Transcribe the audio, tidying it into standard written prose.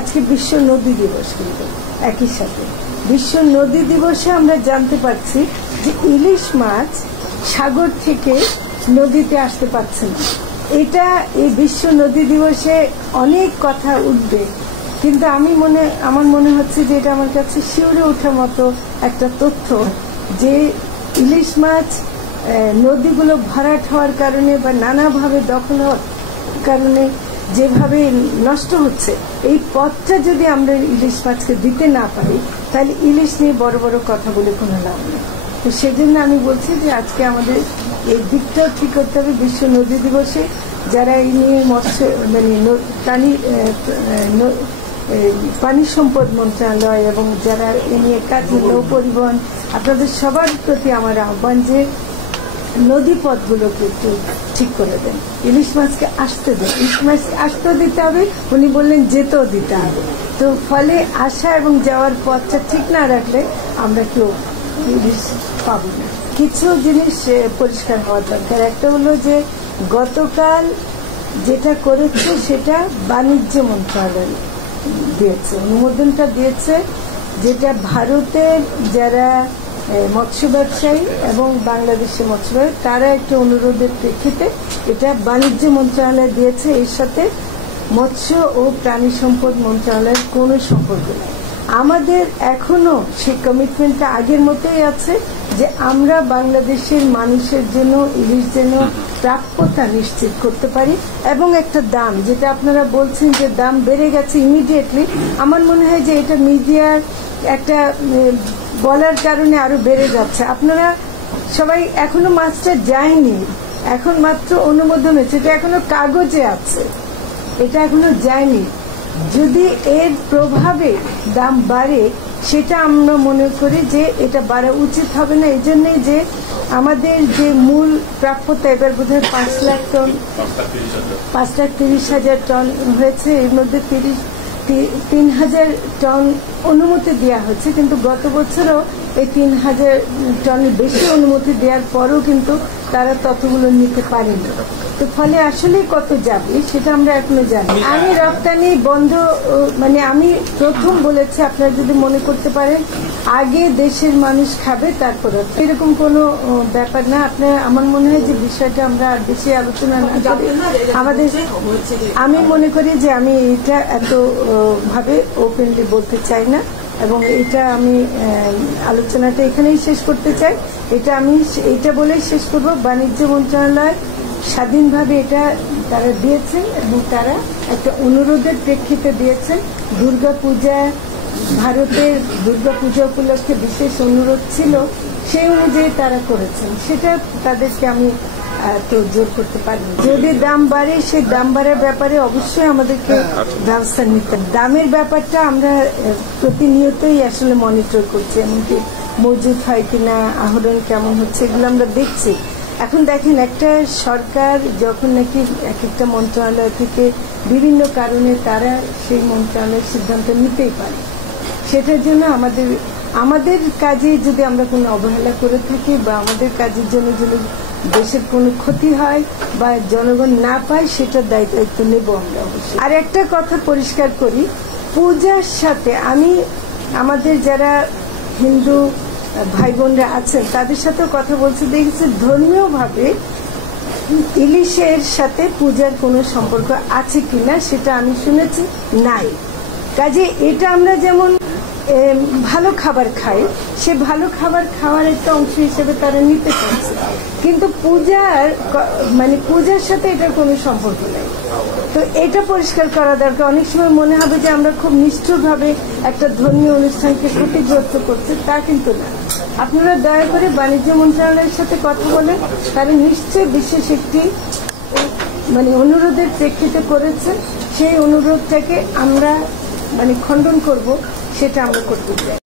আজকে বিশ্ব নদী দিবস, কিন্তু একই সাথে বিশ্ব নদী দিবসে আমরা জানতে পারছি যে ইলিশ মাছ সাগর থেকে নদীতে আসতে পারছে না। এটা এই বিশ্ব নদী দিবসে অনেক কথা উঠবে, কিন্তু আমার মনে হচ্ছে যে এটা আমার কাছে শিউরে ওঠার মতো একটা তথ্য যে ইলিশ মাছ নদীগুলো ভরাট হওয়ার কারণে বা নানাভাবে দখল হওয়ার কারণে যেভাবে নষ্ট হচ্ছে, এই পথটা যদি আমরা ইলিশ মাছকে দিতে না পারি তাহলে ইলিশ নিয়ে বড় বড় কথা বলে কোনো লাভ নেই। তো সেজন্য আমি বলছি যে আজকে আমাদের এই দিকটা ঠিক করতে হবে। বিশ্ব নদী দিবসে যারা এই নিয়ে পানি সম্পদ মন্ত্রণালয় এবং যারা এ নিয়ে কাজ, নৌ পরিবহন, আপনাদের সবার প্রতি আমার আহ্বান যে নদী পথগুলোকে একটু ঠিক করে দেন, ইলিশ মাছকে আসতে দেন। ইলিশ মাছ আসতেও দিতে হবে, উনি বললেন যেতেও দিতে হবে। তো ফলে আসা এবং যাওয়ার পথটা ঠিক না রাখলে আমরা কেউ ইলিশ পাবো না। কিছু জিনিস পরিষ্কার হওয়া দরকার। একটা হলো যে গতকাল যেটা করেছে সেটা বাণিজ্য মন্ত্রণালয় দিয়েছে, অনুমোদনটা দিয়েছে, যেটা ভারতের যারা মৎস্য ব্যবসায়ী এবং বাংলাদেশের মৎস্য ব্যবসায়ী তারা একটা অনুরোধের প্রেক্ষিতে এটা বাণিজ্য মন্ত্রণালয় দিয়েছে। এর সাথে মৎস্য ও প্রাণী সম্পদ মন্ত্রণালয়ের কোনো সম্পর্ক নেই। আমাদের এখনো সেই কমিটমেন্টটা আগের মতোই আছে যে আমরা বাংলাদেশের মানুষের জন্য ইলিশ যেন প্রাপ্যতা নিশ্চিত করতে পারি এবং একটা দাম, যেটা আপনারা বলছেন যে দাম বেড়ে গেছে ইমিডিয়েটলি, আমার মনে হয় যে এটা মিডিয়ার একটা বলার কারণে আরো বেড়ে যাচ্ছে। আপনারা সবাই এখনো মাছটা যায়নি, এখন মাত্র অনুমোদন হয়েছে, এটা এখনো কাগজে আছে, এটা এখনো যায়নি। যদি এর প্রভাবে দাম বাড়ে সেটা আমরা মনে করি যে এটা বাড়া উচিত হবে না। এই জন্যই যে আমাদের যে মূল প্রাপ্যতা এবার বোধহয় 5 লাখ টন, 5,30,000 টন হয়েছে, এর মধ্যে 3,000 টন অনুমতি দেওয়া হচ্ছে, কিন্তু গত বছরও এই 3,000 টনের বেশি অনুমতি দেওয়ার পরও কিন্তু তারা ততগুলো নিতে পারেনি। তো ফলে আসলে কত যাবে সেটা আমরা এখনো জানি। আমি রপ্তানি বন্ধ, আমি প্রথম বলেছি, আপনারা যদি মনে করতে পারেন আগে দেশের মানুষ খাবে তারপর, এরকম কোনো ব্যাপার না। আপনার আমার মনে হয় যে বিষয়টা আমরা বেশি আলোচনা না করি আমাদের, আমি মনে করি যে আমি এটা এত ভাবে ওপেনলি বলতে চাই না এবং এটা আমি আলোচনাটা এখানেই শেষ করতে চাই। এটা বলেই শেষ করব, বাণিজ্য মন্ত্রণালয় স্বাধীনভাবে এটা তারা দিয়েছেন এবং তারা একটা অনুরোধের প্রেক্ষিতে দিয়েছেন। দুর্গাপূজা, ভারতের দুর্গাপূজা উপলক্ষে বিশেষ অনুরোধ ছিল, সেই অনুযায়ী তারা করেছেন, সেটা তাদেরকে আমি তো জোর করতে পারি। যদি দাম বাড়ে সেই দাম বাড়ার ব্যাপারে অবশ্যই আমাদেরকে ব্যবস্থা নিতে হবে। দামের ব্যাপারটা আমরা প্রতিনিয়তই আসলে মনিটর করছি, এমনকি মজুদ হয় কিনা, আহরণ কেমন হচ্ছে, এগুলো আমরা দেখছি। এখন দেখেন, একটা সরকার যখন নাকি এক একটা মন্ত্রণালয় থেকে বিভিন্ন কারণে তারা সেই মন্ত্রণালয়ের সিদ্ধান্ত নিতেই পারে, সেটার জন্য আমাদের কাজে যদি আমরা কোনো অবহেলা করে থাকি বা আমাদের কাজের জন্য যদি দেশের কোনো ক্ষতি হয় বা জনগণ না পায়, সেটার দায়িত্ব নেব আমরা অবশ্যই। আর একটা কথা পরিষ্কার করি, পূজার সাথে আমাদের যারা হিন্দু ভাই বোনরা আছেন তাদের সাথেও কথা বলছি, দেখেছি ধর্মীয়ভাবে ইলিশের সাথে পূজার কোনো সম্পর্ক আছে কিনা সেটা আমি শুনেছি নাই। কাজে এটা আমরা যেমন ভালো খাবার খাই, সে ভালো খাবার খাওয়ার একটা অংশ হিসেবে তারা নিতে পারছে, কিন্তু পূজার সাথে এটার কোনো সম্পর্ক নেই। তো এটা পরিষ্কার করা দরকার। অনেক সময় মনে হবে যে আমরা খুব নিষ্ঠুরভাবে একটা ধর্মীয় অনুষ্ঠানকে ক্ষতিগ্রস্ত করছি, তা কিন্তু না। আপনারা দয়া করে বাণিজ্য মন্ত্রণালয়ের সাথে কথা বলেন, তারা নিশ্চয়ই বিশেষ একটি অনুরোধের প্রেক্ষিতে করেছে, সেই অনুরোধটাকে আমরা খণ্ডন করব, সেটা আমরা করতে চাই।